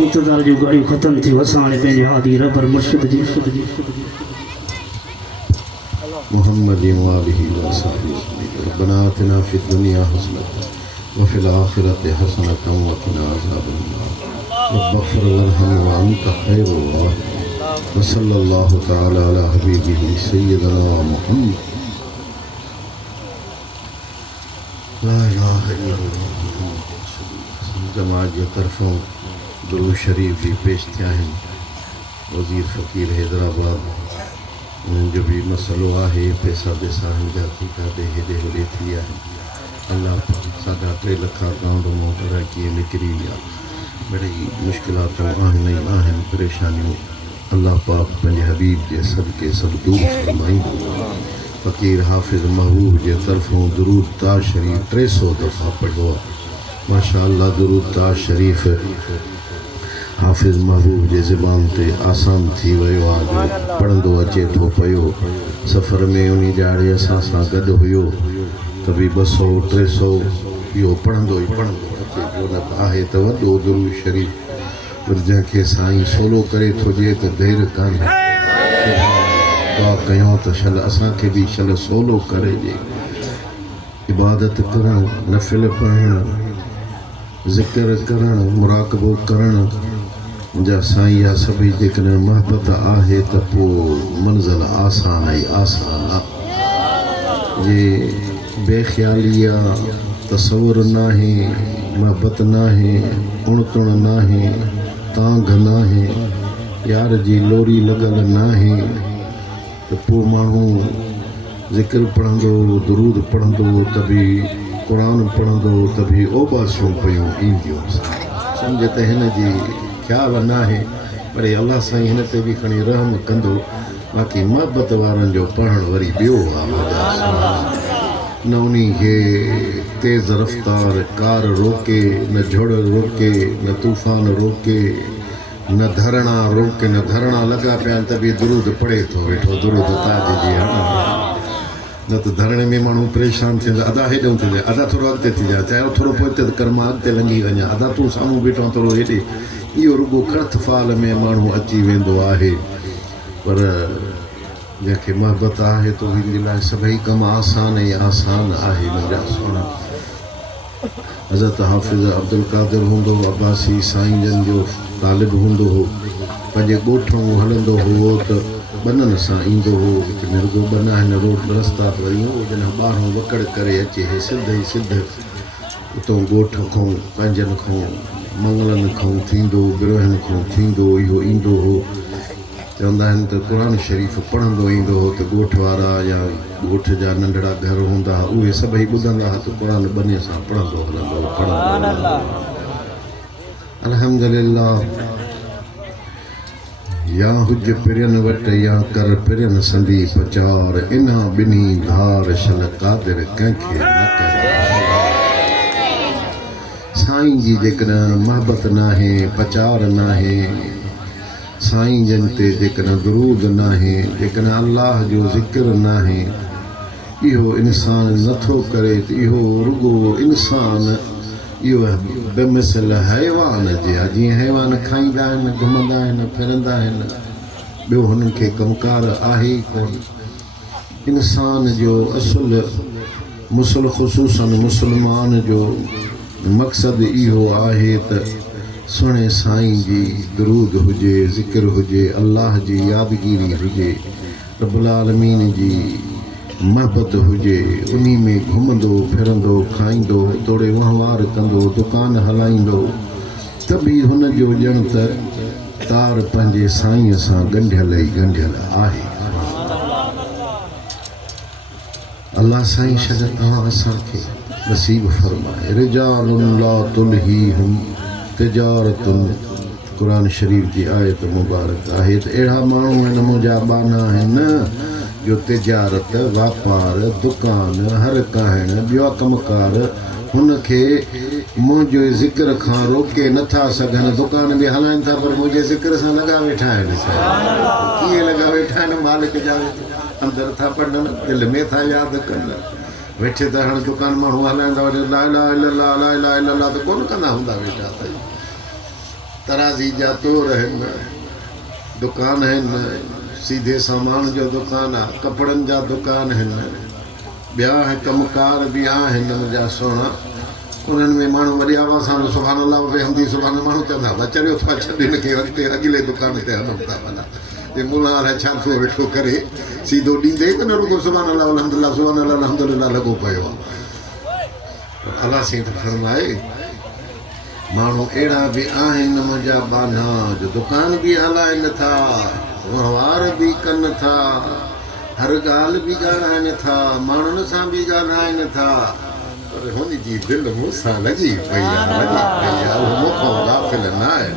इंतजार जो गाड़ियों ख़त्म थी असां हाणे पंहिंजे हादी रबर मुर्शिद जी मुहम्मद वालिही व सहाबिही रब्बना आतिना फिद दुनिया हसनतन व फिल आखिरति हसनतन व क़िना अज़ाबन्नार रब्बग़फ़िर वरहम व अंत खैरुर राहिमीन व सल्लल्लाहु तआला अला हबीबिही सय्यिदना मुहम्मद ला इलाहा इल्लल्लाह मुहम्मद रसूलुल्लाह। जमात जे तरफ़ों दुरूद शरीफ भी पेश थिया आहिनि। वज़ीर फ़कीर हैदराबाद उन्हनि जो बि मसइलो आहे, पैसा पैसा जा थी काॾे हेॾे होॾे थी विया आहिनि। अलाह पाक 3.5 लख अकाउंट मां कीअं निकिरी विया, मिड़ई मुश्किलातूं आहिनि ई आहिनि, परेशानियूं अलाह पाक पंहिंजे हबीब जे सदके सभु दूर फरमाईंदो। फ़कीर हाफ़िज़ महबूब जे तरफ़ों दुरूद ताज शरीफ़ 300 दफ़ा पढ़ियो आहे। माशाअल्लाह दुरूद ताज शरीफ़ हाफ़िज़ महबूब जे ज़बान ते आसान थी वियो आहे, पढ़ंदो अचे थो पियो। सफ़र में उन जाड़े असां सां गॾु हुयो त बि 200-300 इहो पढ़ंदो ई पढ़ंदो अचे पियो। न आहे त वॾो दुरूद शरीफ़ पर जंहिंखे साईं सोलो करे थो ॾिए त देरि कान्हे। दुआ कयूं त शल असांखे बि शल सोलो करे ॾिए। इबादत करणु, नफ़िल पढ़णु, ज़िक्र करणु, मुराक़बो करणु मुंहिंजा साईं या सभई जेकॾहिं महबत आहे त पोइ मंज़िल आसान ई आसान आहे। जे बेख़्याली आहे, तसवुर नाहे, महबत नाहे, उणतुण नाहे, तांघ नाहे, यार जी लोरी लॻल नाहे त पोइ माण्हू ज़िक्र पढ़ंदो, दुरूद पढ़ंदो त बि क़ुरान पढ़ंदो त बि ओबासूं पियूं ईंदियूं। सम्झ त हिन जी ख़्याल नाहे, पर अलाह साईं हिन ते बि खणी रहम कंदो। बाक़ी महबत वारनि जो पढ़णु वरी ॿियो आहे। न उन्ही खे तेज़ रफ़्तार कार रोके, न झुड़ रोके, न तूफ़ान रोके, न धरणा रोके, न धरणा लॻा पिया आहिनि त बि दुरूद पढ़े थो वेठो। दुरूद ताज जी न त धरणे में माण्हू परेशान थींदा, अदा हेॾो थी जाए, अदा थोरो अॻिते थी जाए, चाहे थोरो पोइ ते कर मां अॻिते लंघी वञा, अदा तूं साम्हूं बीठो थोरो हेॾे। इहो रुॻो खर्थ फाल में माण्हू अची वेंदो आहे। पर जंहिंखे महबत आहे त उन लाइ सभई कम आसान ई आसान आहे। मुंहिंजा सुहिणा हज़रत हाफ़िज़ अब्दुल क़ादिर हूंदो, अब्बासी साईं जन जो तालिब हूंदो हो। पंहिंजे ॻोठूं हलंदो हो त बननि सां ईंदो हो। रुॻो बन आहिनि, रोड रस्ता पर ईअं जॾहिं ॿाहिरों वकड़ करे अचे हे सिध ई सिध उतां ॻोठ खां पंहिंजनि खां मंगलनि खां थींदो, बिरहनि खां थींदो, इहो ईंदो हो। चवंदा आहिनि त क़ुरान शरीफ़ पढ़ंदो ईंदो हो त ॻोठ वारा या ॻोठ जा नंढड़ा घर हूंदा हुआ, उहे सभई ॿुधंदा हुआ त क़ुरान बने सां पढ़ंदो हलंदो। अल्हम्दुलिल्लाह। या हुज पिरियन वटि या कर पिरियन संदी प्रचार, इना ॿिन्ही धार शल क़ादिर कंहिंखे न कर। साईं जी जेकॾहिं महबत नाहे, प्रचार नाहे, साईं जन ते जेकॾहिं दुरूद नाहे, जेकॾहिं अल्लाह जो ज़िक्र नाहे, इहो इंसान नथो करे त इहो रुॻो इंसान इहो बेमिसल हैवान जे आहे। जीअं हैवान खाईंदा आहिनि, घुमंदा आहिनि, फिरंदा आहिनि, ॿियो हुननि खे कमकार आहे ई कोन। इंसान जो असुल मुसल ख़ुसूसन मुस्लमान जो मक़सदु इहो आहे त सुहिणे साईं जी दुरूद हुजे, ज़िक्र हुजे, अल्लाह जी यादगिरी हुजे, रब्बुल आलमीन जी महबत हुजे। उन्ही में घुमंदो फिरंदो, खाईंदो, तोड़े वहिंवार कंदो, दुकान हलाईंदो त बि हुन जो ॼण त तार पंहिंजे साईं सां ॻंढियल ई ॻंढियल आहे। अल्लाह साईं शल तव्हां असांखे नसीब फरमाए। रिजालुन ला तुल्हीहुम तिजारतुन, क़ुरान शरीफ़ जी आयत मुबारक आहे त अहिड़ा माण्हू आहिनि मुंहिंजा बाना आहिनि न जो तिजारत, वापार, दुकान, हर कहण, ॿिया कमकार हुनखे मुंहिंजे ज़िक्र खां रोके नथा सघनि। दुकान बि हलाइनि था पर मुंहिंजे ज़िक्र सां लॻा वेठा आहिनि। कीअं लॻा वेठा आहिनि? मालिक जा अंदरि था पढ़नि, दिलि में था यादि कनि। वेठे त हाणे दुकान माण्हू हलाईंदा वञनि, ला इलाहा इल्लल्लाह, ला इलाहा इल्लल्लाह त कोन कंदा हूंदा वेठा। तराज़ी जा तोर आहिनि, दुकान आहिनि, सीधे सामान जो दुकान आहे, कपिड़नि जा दुकान आहिनि, ॿिया कमकार बि आहिनि मुंहिंजा सुहिणा। उन्हनि में माण्हू वरी आवाज़ सां सुभान अल्लाह बिहम्दी सुभान माण्हू चवंदा बा चरियो था छॾ हिनखे अॻिते अॻिले दुकान ते हलूं था भला। ये मुला अलाए छा थो वेठो करे सीधो ॾींदे त न रुगो सुभान अल्लाह अल्हम्दुलिल्लाह सुभान अल्लाह अल्हम्दुलिल्लाह लॻो पियो आहे। अलाह साईं फरमाए माण्हू अहिड़ा बि आहिनि मुंहिंजा बाना जो दुकान बि हलाइनि था, वहिंवार बि कनि था, हर ॻाल्हि बि ॻाल्हाइनि था, माण्हुनि सां बि ॻाल्हाइनि था, पर हुन जी दिलि मूंसां लॻी पई आहे, उहो मूंखां गाफ़िल न आहे।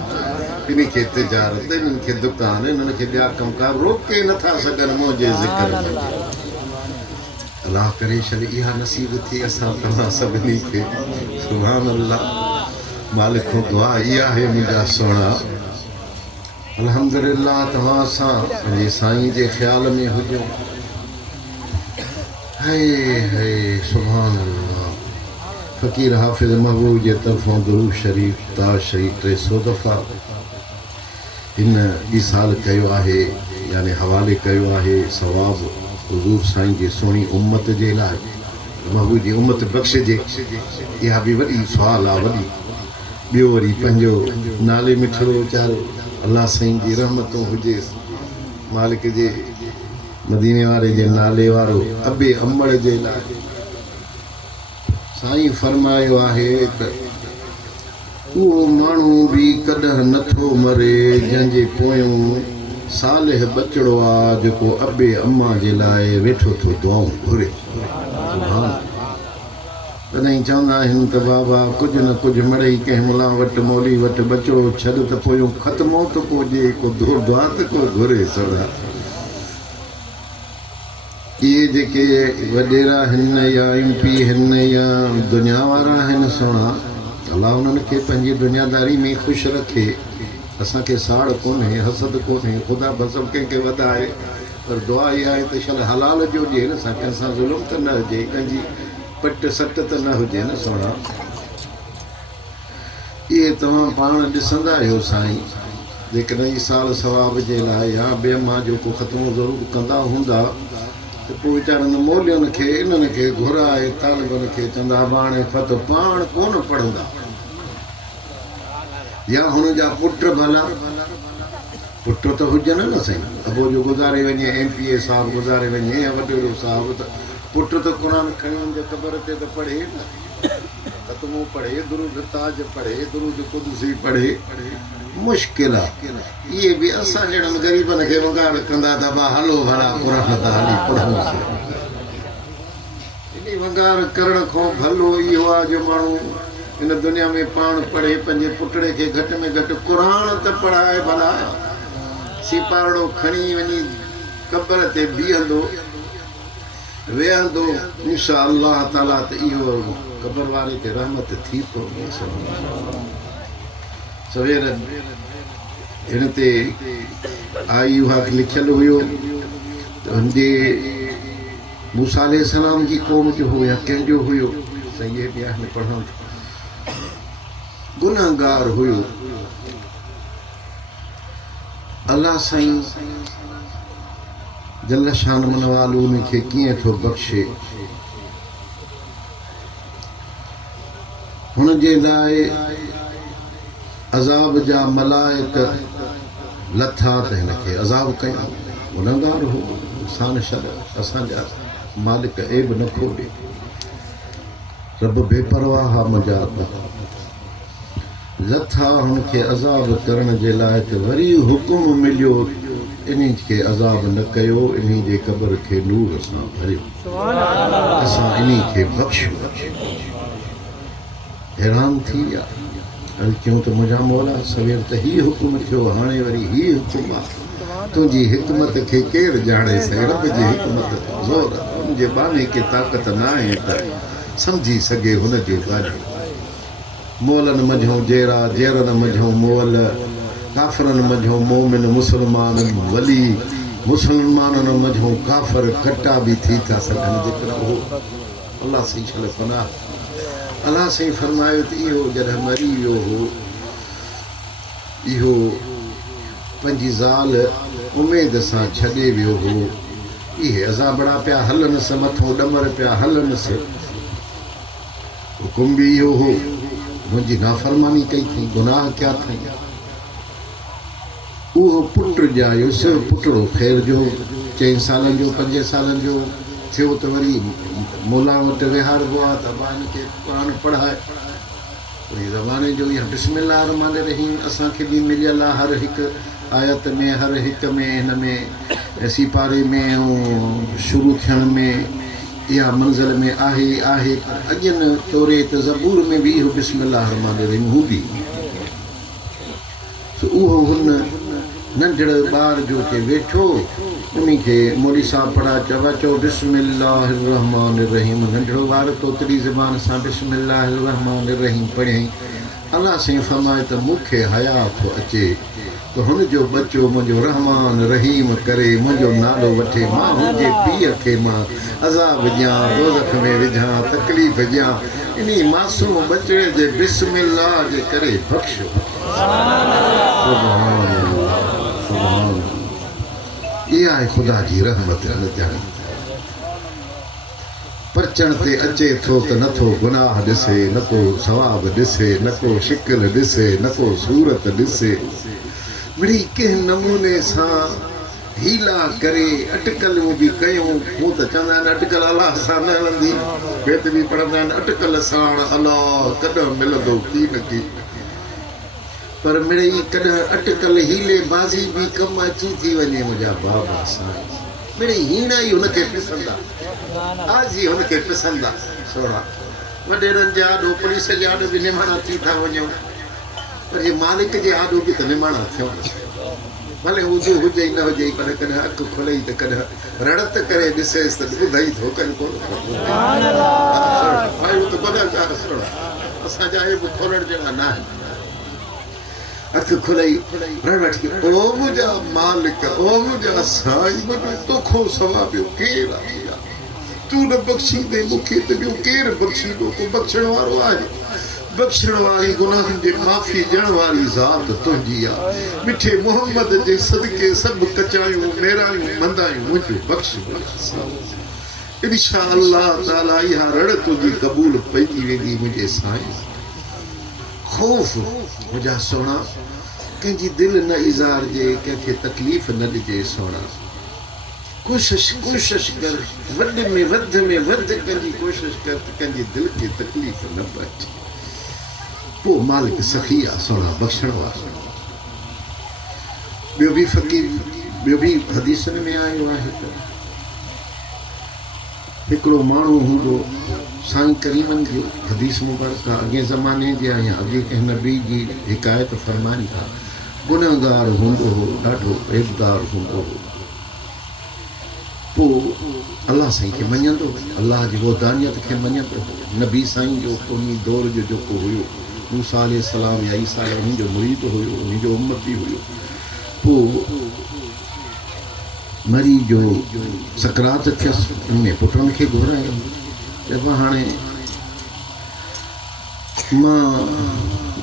इन्ही खे तिजारत, इन्हनि खे दुकान, इन्हनि खे ॿिया कमकार रोके नथा सघनि मुंहिंजे ज़िक्र में। अलाह करे छॾे इहा नसीब थी असां तव्हां सभिनी खे। सुभान अल्लाह। मालिक खां दुआ इहा आहे मुंहिंजा सुहिणा, अल्हम्दुलिल्लाह तव्हां सां पंहिंजे साईं जे ख़्याल में हुजो। हाय हाय सुभान अल्लाह। फ़कीर हाफ़िज़ महबूब जे तरफ़ां दुरूद शरीफ़ ताज शरीफ़ 300 दफ़ा हिन ईसाल कयो आहे, यानी हवाले कयो आहे सवाब हुज़ूर साईं जी सुहिणी उम्मत जे लाइ, महबूब जी उम्मत बख़्शिजे। इहा बि वॾी सुवाल आहे वॾी। ॿियो वरी पंहिंजो नाले मिठड़ो वीचारो अल्लाह साईं जी रहमतूं हुजेसि, मालिक जे मदीने वारे जे नाले वारो अबे अमड़ जे लाइ साईं फरमायो आहे त उहो माण्हू बि कॾहिं नथो मरे जंहिंजे पोयों सालिह बचिड़ो आहे जेको अबे अम्मा जे लाइ वेठो थो दुआऊं घुरे। तॾहिं चवंदा आहिनि त बाबा कुझु न कुझु मिड़ई कंहिं मुला वटि मौली वटि बचिड़ो छॾ त पोयों ख़त्मो त कोजे को दुआ त को घुरे सोड़ा। इहे जेके वॾेरा आहिनि या MP आहिनि या दुनिया वारा आहिनि सुहिणा, अलाह उन्हनि खे पंहिंजी दुनियादारी में ख़ुशि रखे। असांखे साड़ कोन्हे, हसद कोन्हे, ख़ुदा बसब कंहिंखे वधाए, पर दुआ इहा आहे त शल हलाल जो ॾिए न, असां कंहिंसां ज़ुल्म त न हुजे, कंहिंजी पट सट त न हुजे न सुहिणा। इहे तव्हां पाण ॾिसंदा आहियो साईं, जेकॾहिं ई साल सवाब जे लाइ या ॿिए मां जेको ख़त्मो ज़रूरु कंदा हूंदा त पोइ वीचारनि मौलियुनि खे इन्हनि खे घुराए तालिबनि खे चवंदा हाणे फत पाण कोन पढ़ंदा, या हुन जा पुट भला पुट त हुजनि न साईं। अबो जो गुज़ारे वञे MPA साहिबु गुज़ारे वञे या वॾेरो साहिबु, त पुट त क़ुर खणी वञे क़बर ते त पढ़े न, ख़त्मो पढ़े, दुरूद ताज पढ़े, दुरूद कुदसी पढ़े, मुश्किल आहे। इहे बि असां जहिड़नि ग़रीबनि खे वगाड़ कंदा त भा हलो भला क़ुर त हली पढ़ूंसीं। इन वगाड़ करण खां भलो इहो आहे जो माण्हू हिन दुनिया में पाण पढ़े, पंहिंजे पुटड़े खे घटि में घटि क़ुर त पढ़ाए भला। सिपारड़ो खणी वञी क़बर ते बीहंदो वेहंदो इंशा अल्लाह ताला त इहो क़बर वारे ते रहमत थी पवंदी। सवेर हिन ते आई उहा लिखियलु हुयो त हुनजे मूसा अलैहिस्सलाम जी क़ौम जो हो या कंहिंजो हुयो, सही बि आहिनि पढ़ण, गुनहगार हुयो। अल्लाह साईं जल शान मनवालो उनखे कीअं थो बख़्शे। हुन जे लाइ अज़ाब जा मलाइक लथा त हिनखे अज़ाब कयूं। गुनहगार हो, सान शर असांजा मालिक ऐब न खोॾे, रब बेपरवाह मुंहिंजा लथा हुनखे अज़ाब करण जे लाइ त वरी हुकुम मिलियो इन्ही खे अज़ाब न कयो, इन्ही जे क़बर खे नूर सां भरियो, असां इन्ही खे बख़्शियो। हैरान थी विया, हल क्यों त मुंहिंजा मौला सवेर त हीउ हुकुम थियो, हाणे वरी हीउ हुकुम आहे। तुंहिंजी हिकमत खे केरु ॼाणे सघे, रब जी हिकमत ज़ोर, हुनजे बाने खे ताक़त न आहे त सम्झी सघे हुन जूं ॻाल्हियूं। मोलनि मंझां जेरा, जेरनि मंझां मोल, काफ़रनि मंझां मोमिन, मुस्लमान वली, मुस्लमाननि मंझां काफ़र कटा बि थी था सघनि। जेकर उहो अलाह साईं छल पनाह, अलाह साईं फरमायो त इहो जॾहिं मरी वियो हो इहो पंहिंजी ज़ाल उमेद सां छॾे वियो हो। इहे अज़ाबड़ा पिया हलनसि, मथो ॾमर पिया हलनसि। हुकुम बि इहो हो, मुंहिंजी नाफ़रमानी कई अथई, गुनाह कया अथई। उहो पुटु ॼायोसि, पुटड़ो ख़ैर जो 4 सालनि जो 5 सालनि जो थियो त वरी मोला वटि विहारबो आहे त मां हिनखे क़ुर पढ़ाए। वरी ज़माने जो इहा बिस्मिल्लाह रहमान रहीम असांखे बि मिलियल आहे हर हिकु आयत में, हर हिक में, हिन में सिपारे में ऐं शुरू थियण में इहा मंज़िल में आहे। अॼु तौरे त ज़बूर में बि इहो बिस्मिल्लाह रहमान रहीम हूंदी। उहो हुन नंढड़ ॿार जो के वेठो, उन खे मौली साहब पढ़ा चओ बिस्मिल्लाह रहमान रहीम। नंढड़ो ॿार तोतरी ज़बान सां बिस्मिल्लाह रहमान रहीम पढ़ियईं। अलाह साईं फरमाए त मूंखे हया थो अचे त हुनजो बचो मुंहिंजो रहमान रहीम करे मुंहिंजो नालो वठे। मां हुनजे पीउ खे मां अज़ाब ॾियां, दोज़ख में विझां, तकलीफ़ ॾियां, इन मासूम बचड़े जे बिस्मिल्लाह जे करे बख़्शो। इहा आहे ख़ुदा जी रहमत। न ॼाण परचण ते अचे थो त नथो गुनाह ॾिसे, न को सवाब ॾिसे, न को शिकिल ॾिसे, न को सूरत ॾिसे। मिड़ी कंहिं नमूने सां हीला करे अटकलूं बि कयूं। हू त चवंदा आहिनि अटकल अलाह सां न हलंदी, बेत बि पढ़ंदा आहिनि अटकल साण अलाह कॾहिं मिलंदो की न की। पर मिड़ई कॾहिं अटकल हीले बाज़ी बि कमु अची थी वञे मुंहिंजा बाबा साईं। मिड़ई हीणा ई हुनखे पिसंदा, आजी हुनखे पिसंदा। सोड़ा वॾेरनि जे आॾो पुलिस जे आॾो बि निमाणा थी था वञूं, पर जे मालिक जे आॾो बि त निमाणा थियूं। भले हुजे हुजे न हुजे, पर कॾहिं अखि खोलई त कॾहिं रड़त करे ॾिसेसि त ॿुधाई थो कनि कोन। असांजा हे बि खोलण जहिड़ा न आहिनि। अखि खुलई रड़ट की, ओ मुंहिंजा मालिक, ओ मुंहिंजा साईं, तोखो सवा ॿियो केरु आहे? तूं न बख़्शींदे मूंखे त ॿियो केरु बख़्शींदो? तूं बख़्शण वारो आहे। बख़्शण वारी, गुनाहनि जे माफ़ी ॾियण वारी ज़ात तुंहिंजी आहे। मिठे मोहम्मद जे सदके सभु कचायूं मेरायूं मंदायूं मुंहिंजो बख़्श। इंशा अल्लाह ताला इहा रड़ तुंहिंजी क़बूल पइजी वेंदी मुंहिंजे साईं। ख़ौफ़ मुंहिंजा सोना कंहिंजी दिलि न इज़ारजे, कंहिंखे तकलीफ़ न ॾिजे। सोना कोशिश कर, वध में वध कंहिंजी कोशिश कर त कंहिंजी दिलि खे तकलीफ़ न पहुचे। पोइ मालिक सखी आहे सोना, बख़्शण वारो। ॿियो बि फ़क़ीर, ॿियो बि हदीसनि में आयो आहे त हिकिड़ो माण्हू हूंदो साईं करीमनि जो हदीस मुबारक अॻे ज़माने जे या अॻे कंहिं नबी जी हिकायत फरमाइनि था। गुनहगार हूंदो हो, ॾाढो ऐबदार हूंदो हो। पोइ अलाह साईं खे मञंदो, अलाह जी वहदानियत खे मञंदो हो। नबी साईं जो उन दौर जो जेको हुयो मूसा अलैहिस्सलाम या ईसा उन जो मुरीद हुयो, उन जो उम्मती हुयो। पोइ मरी जो सकरात थियसि, उनमें पुटनि खे घुरायो, चइबो हाणे मां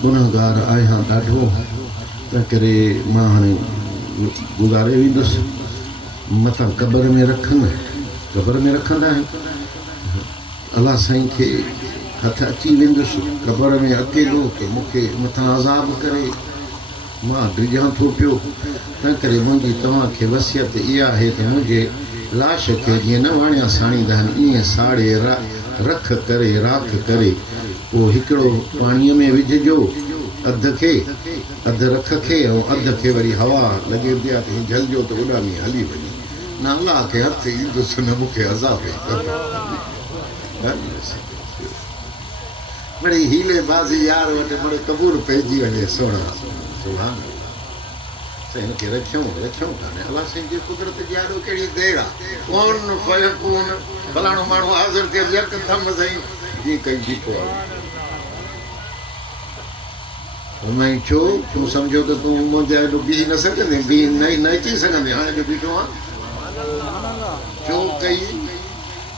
गुनहगार आहियां ॾाढो, तंहिं करे मां हाणे गुज़ारे वेंदुसि। मथां क़बर में रखनि, क़बर में रखंदा आहिनि। अलाह साईं खे हथु अची वेंदुसि क़बर में अकेलो, त मूंखे मथां अज़ाब करे, मां डिॼां थो पियो। तंहिं करे मुंहिंजी तव्हांखे वसियत इहा आहे त मुंहिंजे लाश खे जीअं न वणिया साड़ींदा आहिनि, ईअं साड़े रख करे, राख करे, पोइ हिकिड़ो पाणीअ में विझिजो, अधु खे, अधु रख खे ऐं अधु खे वरी हवा लॻे थी आहे त झलिजो त उॾामी हली वञे। न अलाह खे हथु ईंदुसि, न मूंखे अज़ाब मिड़ई हीले बाज़ी यार वटि मिड़ई क़बूल पइजी वञे। सोना सुभान हिनखे रखियूं कान्हे। अलाह साईं जी कुदरत जी आॾो कहिड़ी देरि आहे। कोन फयकून फलाणो माण्हू हाज़िर थियल यकदमि साईं जी कई बीठो आहे। हुनई छो तूं सम्झो त तूं मुंहिंजे हेॾो बीह न सघंदे, बीह न अची सघंदे, हाणे जो बीठो आहे छो कई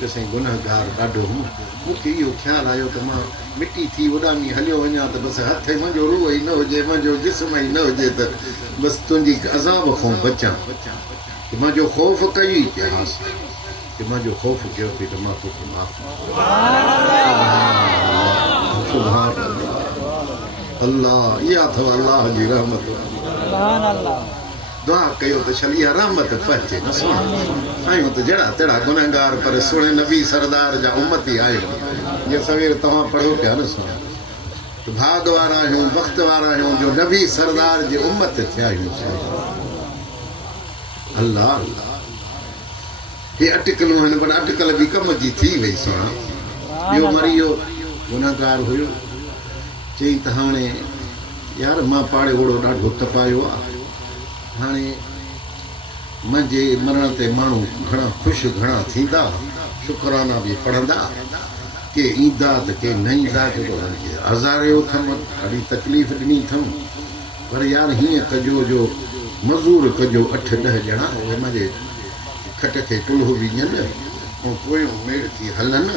कि साईं गुनहगार ॾाढो हूं मूंखे इहो ख़्यालु आयो त मां मिटी थी उॾामी हलियो वञा त बसि हथ मुंहिंजो रूह ई न हुजे मुंहिंजो जिस्म ई न हुजे त बसि तुंहिंजी अज़ाब खां बचां कि मुंहिंजो ख़ौफ़ कई इतिहास कि मुंहिंजो ख़ौफ़ कयो थी त मां तोखे माफ़ सुभान अल्लाह इहा अथव अल्लाह जी रहमत दुआ कयो त शलीह रहमत पहुचे न आहियूं त जहिड़ा तहिड़ा गुनहगार पर सुहिणे नबी सरदार जा उम्मती आहियूं जीअं सवेर तव्हां पढ़ो पिया न सुणो त भाग वारा आहियूं वक़्त वारा आहियूं जो नबी सरदार जे उम्मत थिया आहियूं अल्लाह हे अटकलूं आहिनि पर अटकल बि कम जी थी वई सुणा ॿियो वरी इहो गुनहगार हुयो चई त हाणे यार मां पाड़े ओड़ो ॾाढो तपायो आहे हाणे मुंहिंजे मरण ते माण्हू घणा ख़ुशि घणा थींदा शुकराना बि पढ़ंदा के ईंदा त के न ईंदा के हज़ारियो अथमि ॾाढी तकलीफ़ ॾिनी अथऊं पर यार हीअं कजो जो मज़ूर कजो 8-10 ॼणा उहे मुंहिंजे खट खे कुल्हो बि ॾियनि ऐं पोयूं मेड़ थी हलनि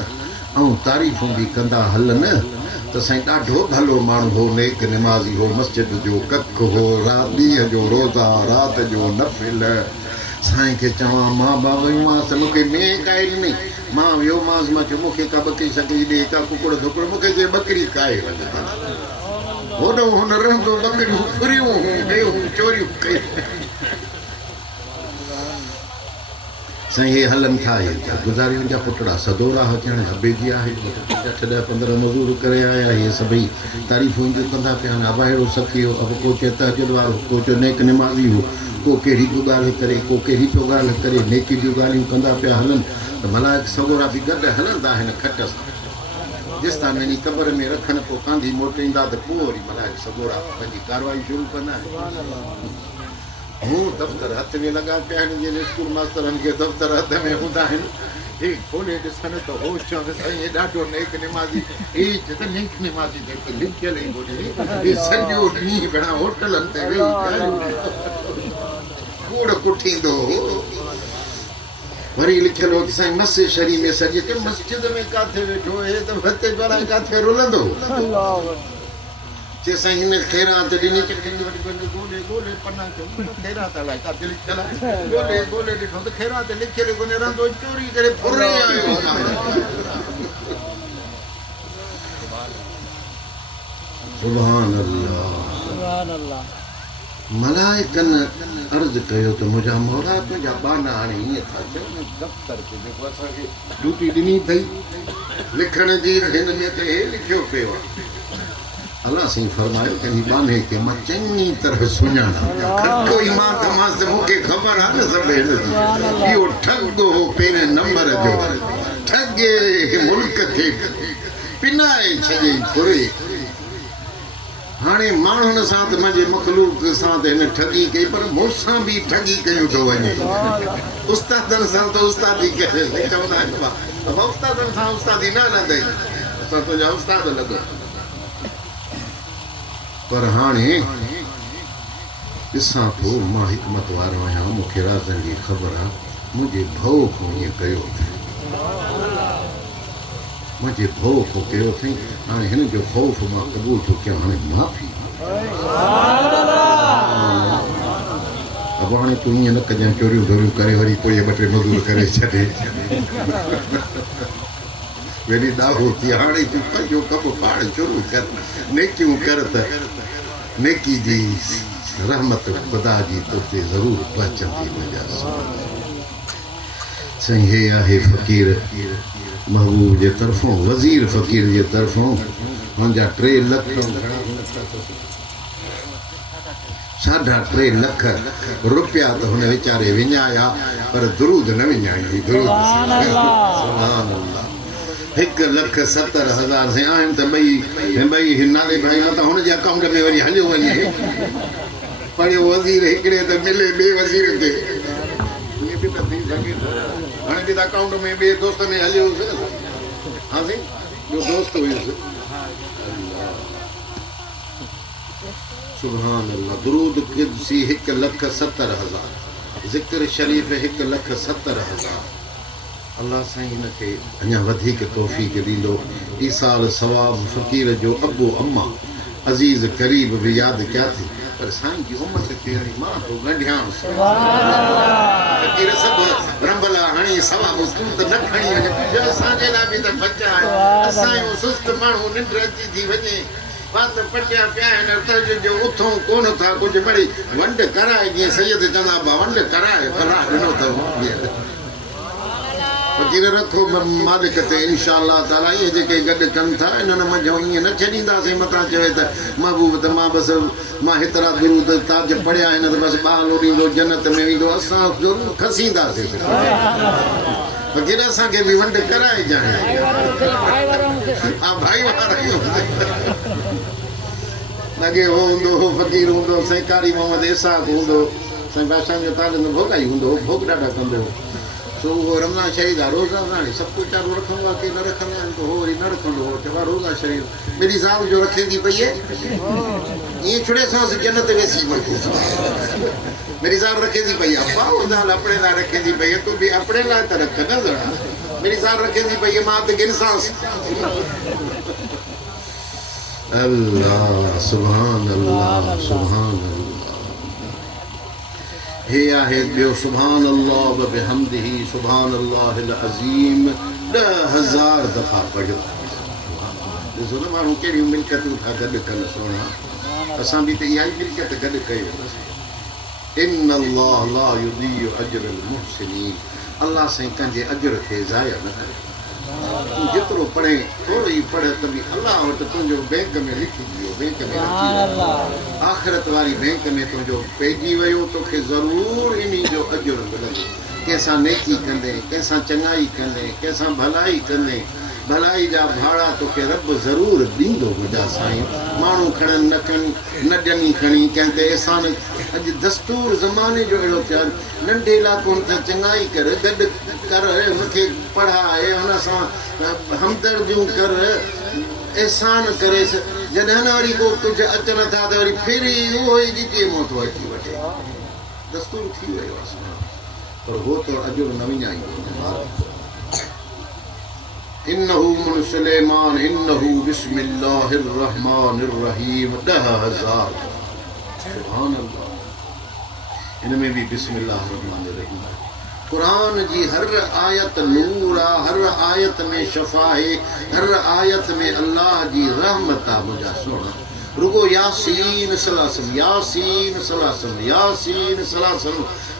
ऐं तारीफ़ूं बि कंदा हलनि त साईं ॾाढो भलो माण्हू हो नेक निमाज़ी हो मस्जिद जो कख हो ॾींहं जो रोज़ा राति जो नफ़िल साईं खे चवां मां बाबा वयुमांसि त मूंखे में काए ॾिनई मां वियोमांसि मां चयो मूंखे का ॿकरी सकरी ॾे का कुकुड़ धुकुड़ मूंखे चए ॿकरी काए वञे होॾो हुन रहंदो ॿकरियूं फुरियूं ॿियूं चोरियूं कयूं साईं हे हलन था गुज़ारियुनि जा पुटड़ा सदोरा अचण हबेजी आहे 8-10-15 मज़ूर करे आया इहे सभई तारीफ़ूं ईंदियूं कंदा पिया आहिनि अब अहिड़ो सखी हो अब को चए तहजुद वारो को चए नेक निमाज़ी हो को कहिड़ी बि ॻाल्हि करे को कहिड़ी पियो ॻाल्हि करे नेकी जूं ॻाल्हियूं कंदा पिया हलनि त मलाइक सगोरा बि गॾु हलंदा आहिनि खट सां जेसि ताईं वञी क़बर में रखनि पोइ कांधी मोटींदा त पोइ वरी मलाइक सगोरा पंहिंजी कारवाई शुरू कंदा आहिनि हूं दफ़्तर हथ में लॻा पिया आहिनि जीअं स्कूल मास्तरनि खे दफ़्तर हथ में हूंदा आहिनि हे खोले ॾिसनि त हो चवनि साईं हे ॾाढो नेक निमाज़ी हे त नेक निमाज़ी जेके लिखियल ई ॿोली हे सॼो ॾींहुं घणा होटलनि ते वेही कूड़ कुटींदो वरी लिखियल हो साईं मस्जिद शरीफ़ में सॼे ते मस्जिद में किथे वेठो हे त हथे भला किथे रुलंदो जे साईं हिन ख़ैरात ॾिनी ॻोल्हे ॻोल्हे पना ख़ैरात अलाए किथे लिखियल आहे ॻोल्हे ॻोल्हे ॾिठो त ख़ैरात लिखियल कोन्हे रहंदो चोरी करे फुरे आयो सुभान अल्लाह मलाइकनि अर्ज़ु कयो त मुंहिंजा मौला तुंहिंजा बाना हाणे ईअं था चवनि दफ़्तर खे जेको असांखे ड्यूटी ॾिनी अथई लिखण जी हिन में त हे लिखियो पियो आहे अल्लाह साईं फरमायो कंहिं बाने खे मां चङी तरह सुञाणा कोई मां तमास मूंखे ख़बर आहे न सभु इहो ठग हो पहिरें नंबर जो ठगे मुल्क खे पिनाए छॾे फुरे हाणे माण्हुनि सां त मुंहिंजे मख़लूक सां त हिन ठगी कई पर मूंसां बि ठगी कयूं थो वञे उस्तादनि सां त उस्तादी करे चवंदा आहिनि उस्तादनि सां उस्तादी न लॻई असां तुंहिंजा उस्ताद लॻो पर हाणे ॾिसां थो मां हिकमत वारो आहियां मूंखे राज़नि जी ख़बर आहे मुंहिंजे भउ खां ईअं कयो अथई मुंहिंजे भउ खां कयो अथई हाणे हिन जो ख़ौफ़ मां क़बूल थो कयां हाणे माफ़ी अब हाणे तूं ईअं न कजांइ चोरियूं धोरियूं करे वरी पोइ 2-3 मज़ूर करे छॾे वरी ॾाहो थी हाणे तूं पंहिंजो कमु पाण शुरू कर नेकियूं कर त नेकी जी रहमत ख़ुदा जी तोते ज़रूरु पहुचंदी मुंहिंजा साईं हे आहे फ़क़ीर महबूब जे तरफ़ां वज़ीर फ़क़ीर जे तरफ़ां मुंहिंजा 3 लख 3.5 लख रुपया त हुन वीचारे विञाया पर दुरूद न विञाई दुरूद 1,70,000 से आहिनि त ॿई नाले भाई न त हुनजे अकाउंट में वरी हलियो वञे पढ़ियो वज़ीर हिकिड़े त मिले ॿिए वज़ीर खे ईअं बि त थी सघे थो हाणे बि त अकाउंट में ॿिए दोस्त में हलियोसि हा साईं ॿियो दोस्त हुयुसि सुभान अल्लाह दुरूद क़ुदसी 1,70,000 ज़िक्र शरीफ़ 1,70,000 अल्लाह साईं हिनखे अञा वधीक तौफ़ीक़ ॾींदो। ई साल सवाब फ़क़ीर जो अबो अम्मा अज़ीज़ क़रीब बि यादि कया थी, पर साईं जी उमत कहिड़ी मां तो गंढियां फ़क़ीर सभु रंबला हणी सवाब तूं त न खणी वञे, जो असांजे लाइ बि त बचा आहे। असांजो सुस्त माण्हू निंड अची थी वञे, वात पटिया पिया आहिनि, तज जो उथूं कोन था कुझु मिड़ी वंड कराए, जीअं सैयद चवंदा बा वंड कराए भला ॾिनो अथव। फ़क़ीर रखो मालिक ते इंशाअल्लाह ताला इहे जेके गॾु कनि था इन्हनि मंझो ईअं न छॾींदासीं। मथां चवे त महबूब त मां बसि मां हेतिरा दुरूद ताज पढ़िया आहिनि त बसि ॿार लोड़ींदो जन्नत में वेंदो, असां ज़रूरु खसींदासीं। फ़क़ीर असांखे बि वंड कराए ॼाणे हा भाई वारा लॻे हो हूंदो हो फ़क़ीर हूंदो, साईं कारी मोहम्मद इसाक हूंदो, साईं बादशाह जो तालिंदो भोॻाई हूंदो, भोॻ ॾाढा कंदो। सो उहो रमज़ान शरीफ़ आहे, रोज़ा हाणे सभु कुझु चालू रखंदो आहे, के न रखंदा आहिनि त हो वरी न रखंदो हो, चइबो आहे रोज़ा शरीफ़ मेरी ज़ाल जो रखे थी पई आहे, ईअं छुड़े सांसि जन्नत वेसी मेरी ज़ाल रखे थी पई आहे, वाह ज़ाल अपने लाइ रखे थी पई आहे, तूं बि अपने लाइ त रख न ज़रा, मेरी ज़ाल रखे थी पई आहे, मां त गिरसांसि। अल्लाह सुभान अल्लाह सुभान अल्लाह। हे आहे ॿियो सुभान अल्लाह व बिहम्दिही सुभान अल्लाहिल अज़ीम 10,000 दफ़ा पढ़ियो। ॾिसो न माण्हू कहिड़ियूं मिल्कियतूं था गॾु कनि सुहिणा, असां बि त इहा ई मिल्कियत गॾु कयूं। इन अल्लाह ला युदीउ अजरल मुहसिनीन, अल्लाह साईं कंहिंजे अजर खे ज़ाया न करे। तूं जेतिरो पढ़े थोरो ई पढ़ त बि अल्लाह वटि तुंहिंजो बैंक में लिखी वियो, बैंक में रखी वियो, आख़िरत वारी बैंक में तुंहिंजो पइजी वियो, तोखे ज़रूरु इन जो अजुर मिलंदो। कंहिंसां नेकी कंदे, कंहिंसां चङाई कंदे, कंहिंसां भलाई कंदे, भलाई जा भाड़ा तोखे रब ज़रूरु ॾींदो। मुंहिंजा साईं माण्हू खणनि न खणनि, न ॾियनि खणी कंहिं ते अहसान। अॼु दस्तूर ज़माने जो अहिड़ो थियो आहे, नंढे इलाइक़ुनि ते चङाई कर, गॾु कर, हुनखे पढ़ाए, हुन सां हमदर्दियूं कर, एहसान करे, जॾहिं न वरी को कुझु अचनि था त वरी फिरी उहो ई ॾिजे मोथो अची वठे। दस्तूर थी वियो आहे, पर हो त अजुर न विञाईंदो। इन्नहू मिन सुलेमान इन्नहू बिस्मिल्लाहिर रहमानिर रहीम 10,000 सुभान अल्लाह। इन में भी बिस्मिल्लाहिर रहमानिर रहीम। कुरान जी हर आयत नूर आहे, हर आयत में शफ़ा आहे, हर आयत में अल्लाह जी रहमत आहे। मुंहिंजा सुहिणा रुगो यासीन सलासम, यासीन सलासम, यासीन सलासम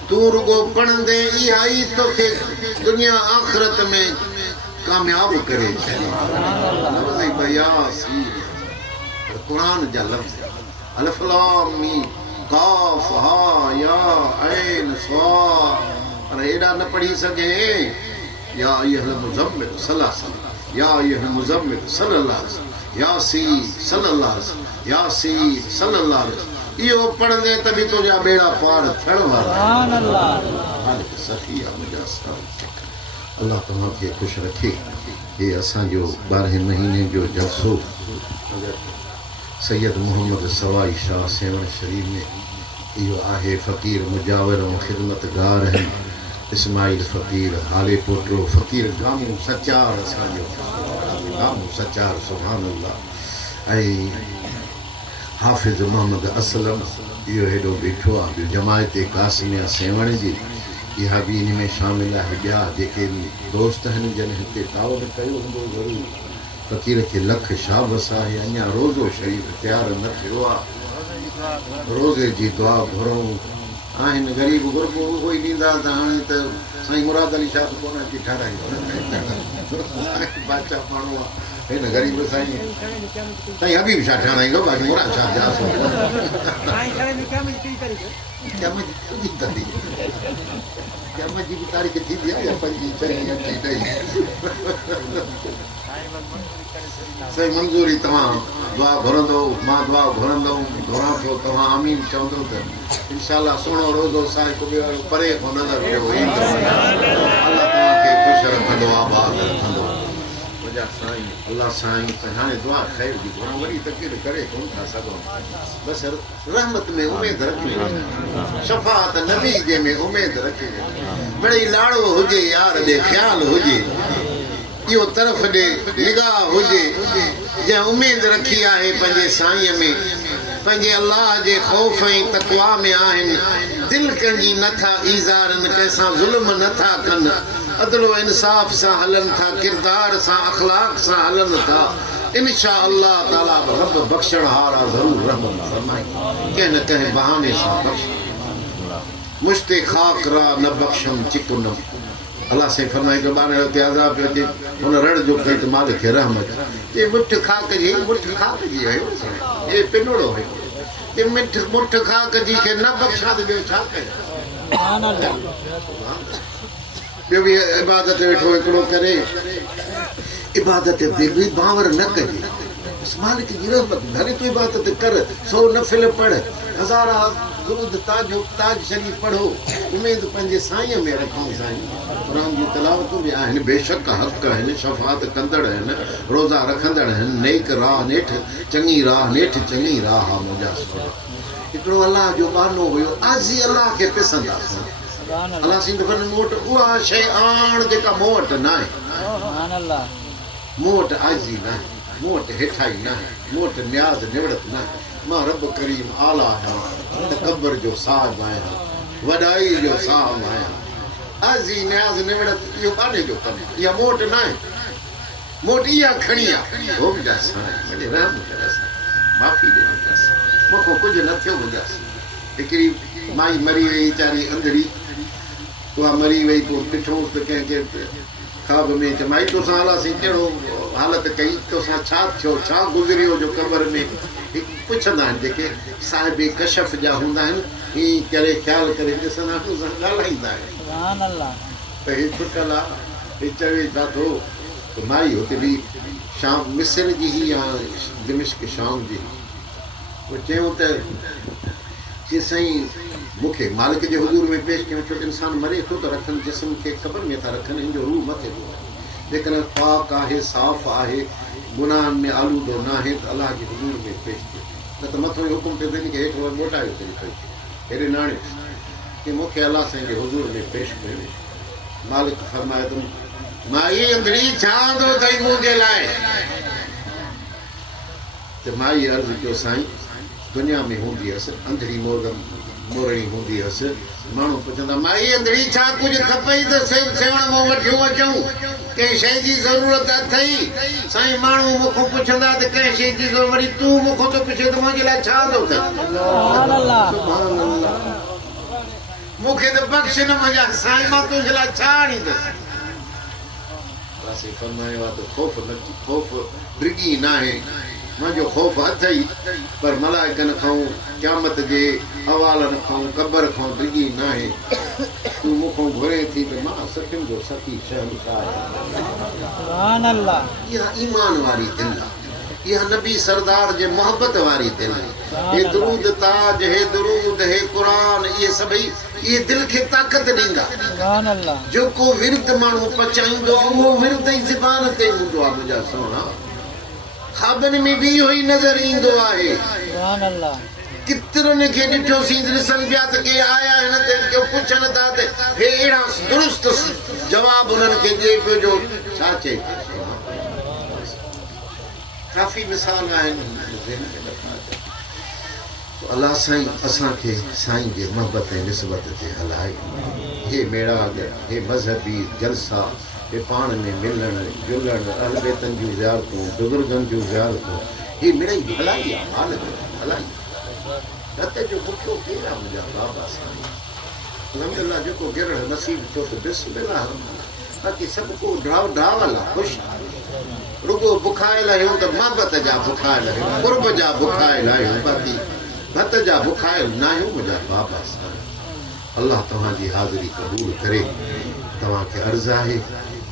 तूं रुगो पढ़ंदे इहा ई तोखे दुनिया आख़िरत में कामयाब करे छॾे। क़ुरान जा लफ़्ज़ अलिफ लाम मीम काफ हा या ऐन स्वाद, पर एॾा न पढ़ी सघे। या अय्युहल मुज़म्मिल सलासम, या अय्युहल मुज़म्मिल सल्लल्लाहु अलैहि यासीन सल्लल्लाहु अलैहि यासीन सल्लल्लाहु अलैहि। इहो पढ़ंदे त बि तुंहिंजा बेड़ा पार थियण वारा। अल्लाह तव्हांखे ख़ुशि रखे। हे असांजो 12 महीने जो जलसो सैयद मोहम्मद सवाई शाह सेवण शरीफ में इहो आहे। फ़क़ीर मुजावर ऐं ख़िदमतगार आहिनि इस्माइल फ़क़ीर, हाले पोटो फ़क़ीर गामू सचार, असांजो गामू सचार सुभान अल्लाह। ऐं हाफ़िज़ मोहम्मद असलम इहो हेॾो बीठो आहे। ॿियो जमायत कासिमिया सेवण जी इहा बि इन में शामिल आहे। ॿिया जेके बि दोस्त आहिनि जन हिते तावत कयो हूंदो ज़रूरु। फ़क़ीर खे लख शाबस आहे। अञा रोज़ो शरीफ़ तयारु न थियो आहे, रोज़े जी दुआ घुरूं। आहिनि ग़रीब गुरबो उहो ई ॾींदा त हाणे त साईं मुराद अली शाह कोन अची ठाराईंदो, बादशाह माण्हू आहे हिन ग़रीब साईं हबीब शाह ठाराईंदो, बाक़ी मुराद शाह क़यामत जी बि तारीख़ थींदी आहे या 5 6 साईं मंज़ूरी तव्हां दुआ घुरंदो, मां दुआ घुरंदो, घुरां थो, तव्हां आमीन चवंदो त इंशाअल्लाह सुहिणो रोज़ो साहिब परे खां नज़र पियो ईंदो। अल्लाह तव्हांखे ख़ुशि रखंदो, आबाद रखंदो। मुझा साईं अल्लाह साईं त हाणे दुआ ख़ैर जी घुरा वरी तकलीफ़ करे कोन था सघूं बस रहमत में उमेद रखी शफ़ाअत नबी जे में उमेद रखी मिड़ई लाड़ो हुजे यार ॾे ख़्याल हुजे इहो तरफ़ ॾे निगाह हुजे जंहिं उमेद रखी आहे पंहिंजे साईं में पंहिंजे अल्लाह जे ख़ौफ़ ऐं तक़वा में आहिनि दिलि कंहिंजी नथा ईज़ारनि कंहिंसां ज़ुल्म नथा कनि अदल इंसाफ़ सां हलन था किरदार सां अखलाक सां हलन था इंशा अल्लाह ताला रब बख़्शण हारा ज़रूर रहमत फरमाए कंहिं न कंहिं बहाने सां बख़्श मुश्ते खाक रा न बख़्शम चिकुनम अल्लाह से फरमाए कि ॿार ते अज़ाब पियो अचे हुन रड़ जो कई त मालिक खे रहमत ये मुठ खाक जी हुयो ये पिनोड़ो हुयो ये मुठ खाक जी खे न बख़्शा त ॿियो छा कयां ॿियो बि इबादत वेठो हिकिड़ो करे इबादत ते बि बावर न कजे मालिक जी रहमत घरे तूं इबादत कर 100 नफ़िल पढ़ हज़ारा दुरूद ताज शरीफ़ पढ़ो उमेद पंहिंजे साईं में रखूं साईं क़ुर जी तिलावतूं बि आहिनि बेशक हक़ आहिनि शफ़ाअत कंदड़ आहिनि रोज़ा रखंदड़ आहिनि नेक राह नेठि चङी राह नेठि चङी राह आहे मुंहिंजा हिकिड़ो अलाह जो बानो हुयो आज़ी अलाह खे पिसंदासीं अलाह सिंध फन मूं वटि उहा शइ आण जेका मूं वटि न आहे मूं वटि आज़ी न आहे मूं वटि हेठाई न आहे मूं वटि न्याज़ निवड़त न आहे मां रब करीम आला आहियां तकबर जो साहिब आहियां वॾाई जो साहिब आहियां आज़ी न्याज़ निवड़त इहो बाने जो कमु इहा मूं वटि न आहे मूं वटि इहा खणी आहे हो बि जा साईं वॾे रहम करेसि माफ़ी ॾे मुंहिंजासीं मूंखां कुझु न थियो मुंहिंजासीं हिकिड़ी माई मरी वई वीचारी अंधड़ी उहा मरी वई पोइ ॾिठोसि त कंहिंखे ख़्वाब में त माई तोसां हलासीं कहिड़ो हालत कई तोसां छा थियो छा गुज़रियो जो क़बर में पुछंदा आहिनि जेके साहिब कशफ जा हूंदा आहिनि हीअं करे ख़्यालु करे ॾिसंदा आहिनि सां ॻाल्हाईंदा आहिनि त हीअ छुटल आहे हीअ चवे छा थो त माई हुते बि शाम मिस्र जी ई आहे दिमिश्क शाम जी पोइ चयूं त चई साईं मूंखे मालिक जे हुज़ूर में पेश कयूं छो त इंसानु मरे थो त रखनि जिस्म खे क़बर में था रखनि हिन जो रूह मथे थो जेकॾहिं पाक आहे साफ़ आहे गुनाहनि में आलूदो न आहे त अलाह जे हुज़ूर में पेश थिए न त मथो हुकुम पियो थिए की हेठि मोटायो हेॾे नाणे की मूंखे अलाह साईं जे हुज़ूर में पेश कयो मालिक फरमाए थो माई अंधड़ी छा थो अथई मुंहिंजे लाइ त माई अर्ज़ु कयो साईं दुनिया में हूंदी हुअसि अंधड़ी मोरणी हूंदी हुअसि माण्हू पुछंदा माई अंधड़ी छा कुझु खपई त सेवण मां वठियूं अचूं कंहिं शइ जी ज़रूरत अथई साईं माण्हू मूंखां पुछंदा त कंहिं शइ जी ज़रूरत वरी तूं मूंखां थो पुछे त मुंहिंजे लाइ छा थो थिए मूंखे त बख़्श न मुंहिंजा साईं मां तुंहिंजे लाइ छा आणींदुसि फरमायो आहे त ख़ौफ़ न ख़ौफ़ डिगी न आहे मुंहिंजो ख़ौफ़ अथई पर मलाइकनि खां क़यामत जे अवालनि खां क़बर खां डिगी न आहे तूं मूंखां घुरे थी त मां सखियुनि जो सखी शहंशाह इहा ईमान वारी दिलि आहे इहा नबी सरदार जे मोहबत वारी दिलि आहे हे दुरूद ताज हे दुरूद हे क़ुरान इहे सभई इहे दिलि खे ताक़त ॾींदा जेको विर्त माण्हू पचाईंदो उहो विर्त ई ज़बान ते हूंदो आहे मुंहिंजा सोना ख़्वाबनि में बि इहो ई नज़र ईंदो आहे केतिरनि खे ॾिठोसीं ॾिसनि पिया त के आया आहिनि त के पुछनि था त हे अहिड़ा दुरुस्त जवाब उन्हनि खे ॾिए पियो जो छा चए काफ़ी मिसाल आहिनि अलाह साईं असांखे साईं जे मोहबत ऐं निस्बत ते हलाए हे मेड़ाग हे मज़हबी जलसा हे पाण में मिलण जुलण अहल बेतनि जूं ज़ियारतूं बुज़ुर्गनि जूं ज़ियारतूं हे मिड़ई भलाई आहे हाल भलाई रत जो बुखियो केरु आहे मुंहिंजा बाबा साईं अलहमदिल्ला जेको गिरण नसीब थियो त बिस्मिल्लाह बाक़ी सभु को ड्रावल आहे ख़ुशि रुगो बुखायल आहियूं त मोहबत जा बुखायल आहियूं कुर्ब जा बुखायल आहियूं बाक़ी भत जा बुखायल न आहियूं मुंहिंजा बाबा साईं अल्लाह तव्हांजी हाज़िरी क़बूल करे तव्हांखे अर्ज़ु आहे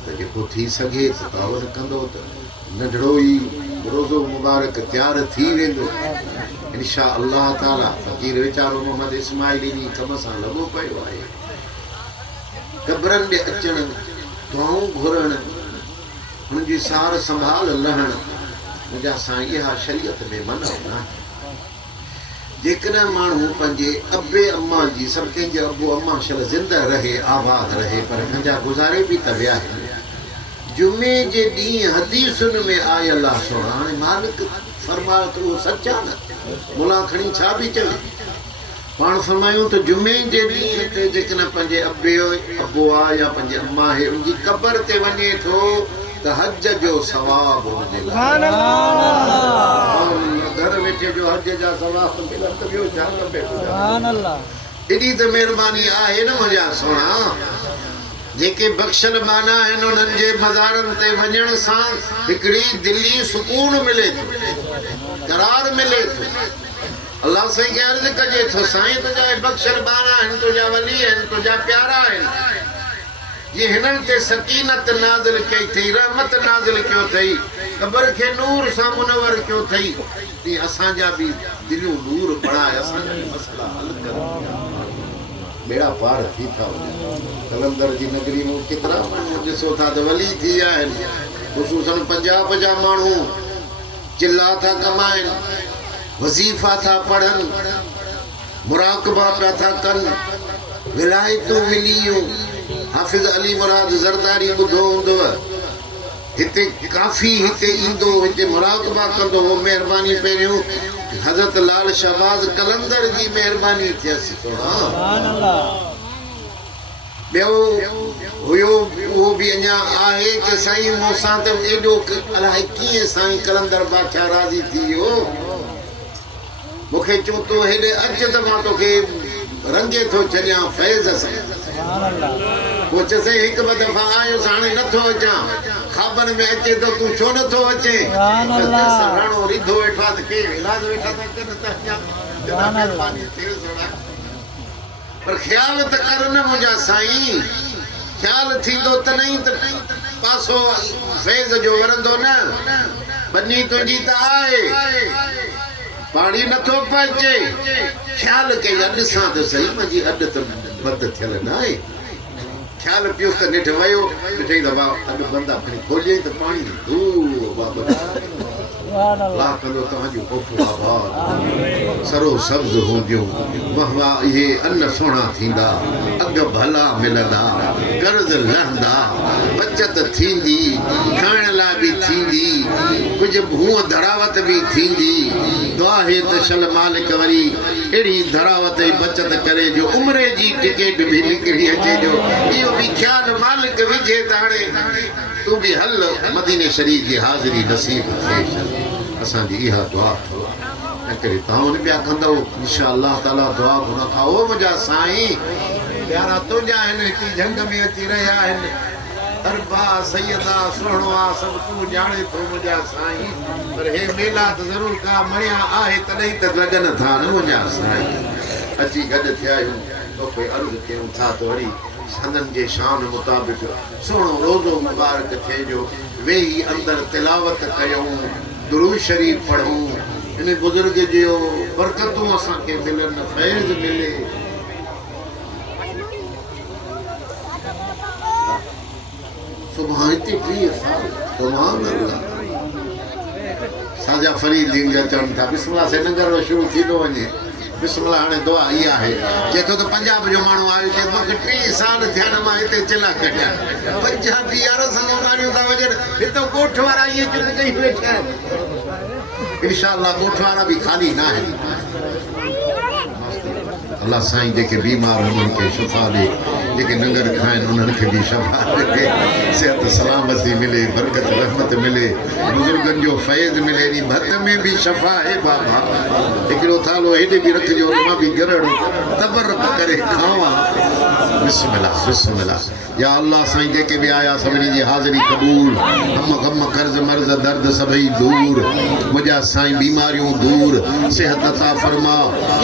त जेको थी सघे त तावन कंदो त नंढड़ो ई रोज़ो मुबारक तयारु थी वेंदो इंशा अल्लाह ताला फ़क़ीर वीचारो मोहम्मद इस्माइली जी कम सां लॻो पियो आहे क़बरनि ॾे अचणु दुआऊं घुरण उनकी सार संभाल लहण मुझा साईं इहा शरीयत में मना न जेकॾहिं माण्हू पंहिंजे अबे अम्मा जी सभु कंहिंजे अबो अम्मा शल ज़िंदा रहे आबाद रहे पर मुंहिंजा गुज़ारे बि त विया आहिनि जुमे जे ॾींहुं हदीसुनि में आयल आहे सुण हाणे मालिक फरमायो त उहो सच आहे न मुला खणी छा बि चवे पाण फरमायूं त जुमे जे ॾींहं ते जेकॾहिं पंहिंजे अबो आहे या पंहिंजे अम्मा आहे उनजी क़बर ते वञे थो त हज जो सवाब हुनजे लाइ घर वेठे जो हज जा सवाब मिलनि त ॿियो छा खपे एॾी त महिरबानी आहे न मुंहिंजा सोना जेके बख़्शल माना आहिनि उन्हनि जे मज़ारनि ते वञण सां हिकिड़ी दिली सुकून मिले थो करार मिले थो अल्लाह साईं खे अर्ज़ु कजे थो साईं तुंहिंजा बख़्शल माना आहिनि तुंहिंजा वली आहिनि तुंहिंजा प्यारा आहिनि ये हिननि ते सकीनत नाज़िल कई थई रहमत नाज़िल कयो अथई क़बर खे नूर सां मुनवर कयो अथई तीअं असांजा बि दिलियूं नूर बणाए असांजा बि मसइला हल कर बेड़ा पार थी था वञनि कलंदर जी नगरी में केतिरा माण्हू ॾिसो था त वली थी विया आहिनि ख़ुशूसन पंजाब जा माण्हू चिल्ला था कमाइनि वज़ीफ़ा था पढ़नि मुराक़बा पिया था कनि विलायतूं मिलियूं हाफ़िज़ अली मुराद ज़रदारी ॿुधो हूंदव हिते काफ़ी हिते ईंदो हिते मुराक़बा कंदो हो महिरबानी पहिरियों हज़रत लाल शहबाज़ कलंदर जी महिरबानी थियसि ॿियो हुयो उहो बि अञा आहे कि साईं मूंसां त एॾो अलाए कीअं साईं कलंदर बादशाह राज़ी थी वियो मूंखे चओ थो हेॾे अच त मां तोखे रंगे थो छॾियां फैज़ सां पोइ चइसि हिकु ॿ दफ़ा आयुसि हाणे नथो अचां ख़ाबनि में अचे थो तूं छो नथो अचे राणो रिधो वेठो आहे त केरु इलाज वेठा था कनि त पर ख़्याल त कर न मुंहिंजा साईं ख़्याल थींदो तॾहिं त पासो फैज़ जो वरंदो न बनी तुंहिंजी त आहे पाणी नथो पइजे ख़्याल कई अॼु सां त सही मुंहिंजी अॼु त बंदि थियल न आहे ख़्याल पियोसि त निठ वियो ॾिठई त वाह अॼु बंदा खणी खोलियईं त पाणी अल्लाह कंदो तव्हांजो कोठो आबाद सरो सब्ज़ हूंदियूं वहवा इहे अन्न सुहिणा थींदा अघ भला मिलंदा कर्ज़ लहंदा बचत थींदी खाइण लाइ बि थींदी कुझु हूअं धरावत बि थींदी दुआ हे त शल मालिक वरी अहिड़ी धरावत ऐं बचत करे जो उमिरि जी टिकेट बि निकिरी अचे जो इहो बि ख़्यालु मालिक विझे त हाणे तूं बि हल मदीने शरीफ़ जी हाज़िरी नसीब थिए असांजी इहा दुआ अथव ऐं करे तव्हां ॿिया कंदव इंशा अल्लाह ताला दुआ घुर खां ओ मुंहिंजा साईं प्यारा तुंहिंजा आहिनि हिते झंग में अची रहिया आहिनि अरबा सैयदा सुहिणो आहे सभु तूं ॼाणे थो मुंहिंजा साईं पर हे मेला त ज़रूरु का मणिया आहे तॾहिं त लॻनि था न मुंहिंजा साईं अची गॾु थिया आहियूं तोखे अर्ज़ु कयूं था त वरी संदनि जे शान मुताबिक़ सुहिणो रोज़ो मुबारक थिए जो वेही अंदरि तिलावत कयूं दुरूद शरीफ़ पढ़ूं इन बुज़ुर्ग जो बरकतूं असांखे मिलनि फैज़ मिले सुभाणे हिते 20 साल सुभान अल्लाह साजा फरीद जी जा चवनि था बिस्मिल्लाह से नगर शुरू थींदो वञे बिस्मिल्लाह हाणे दुआ इहा आहे जेको त पंजाब जो माण्हू आयो चए मूंखे 3 साल थिया मां हिते चिला कढिया पंजाबी यार संग मारियूं था वञनि हिते ॻोठ वारा इहे चुप कई वेठा आहिनि इंशाअल्लाह ॻोठ वारा बि ख़ाली न आहिनि अल्लाह साईं जेके बीमार उन्हनि खे शिफ़ा ॾे जेके नंगर खाइनि उन्हनि खे बि शफ़ा ॾे सिहत सलामती मिले बरकत रहमत मिले बुज़ुर्गनि जो फैज़ मिले नी भत में भी शफ़ा है बाबा हिकिड़ो थालो हेॾे बि रखिजो मां बि गरड़ तबरक करे खावां बिस्मिल्लाह बिस्मिल्लाह या अल्लाह साईं जेके बि आया सभिनी जी हाज़िरी क़बूल हम गम कर्ज़ मर्ज़ दर्द सभई दूर मुंहिंजा साईं बीमारियूं दूर सेहत अता फरमा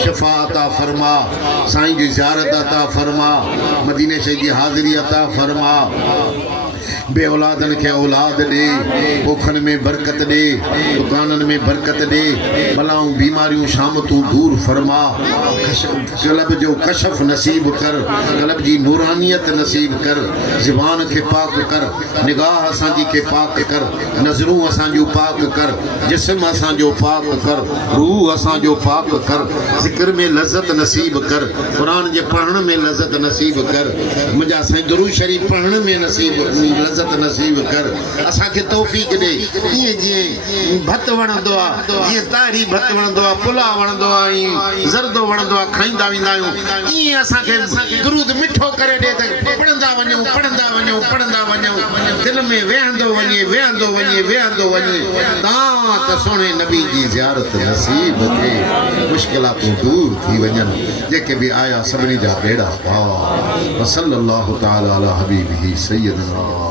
शिफ़ा अता फरमा साईं जी ज़ियारत अता फरमा मदीने शरीफ़ जी हाज़िरी अता फरमा बे औलादन के औलाद दे, पोखन में बरकत दे, दुकानन में बरकत दे, बलाऊं बीमारियों शामतों दूर फरमा, कलब जो कशफ नसीब कर, कलब जी नूरानियत नसीब कर, ज़बान के पाक कर, निगाह असांजी के पाक कर, नज़रूं असांजो पाक कर, जिस्म असांजो पाक कर, रूह असांजो पाक कर, ज़िक्र में लज़्ज़त नसीब कर, कुरान जे पढ़ण में लज़्ज़त नसीब कर, मुंहिंजा साईं दुरूद शरीफ़ पढ़ण में नसीब लज़्ज़त नसीब कर, असांखे तौफ़ीक़ ॾे ईअं जीअं भत वणंदो आहे, जीअं तारी भत वणंदो आहे, पुलाउ वणंदो आहे, ज़रदो वणंदो आहे, खाईंदा वेंदा आहियूं, ईअं असांखे दुरूद मिठो करे ॾे त पढ़ंदा वञूं पढ़ंदा वञूं पढ़ंदा वञूं, दिल में वेहंदो वञे वेहंदो वञे वेहंदो वञे, तां त सोणे नबी जी ज़ियारत नसीब थिए, मुश्किलातूं दूर थी वञनि, जेके बि आया सभिनी जा बेड़ा पार। सल्लल्लाहु तआला अला हबीबिही सय्यदना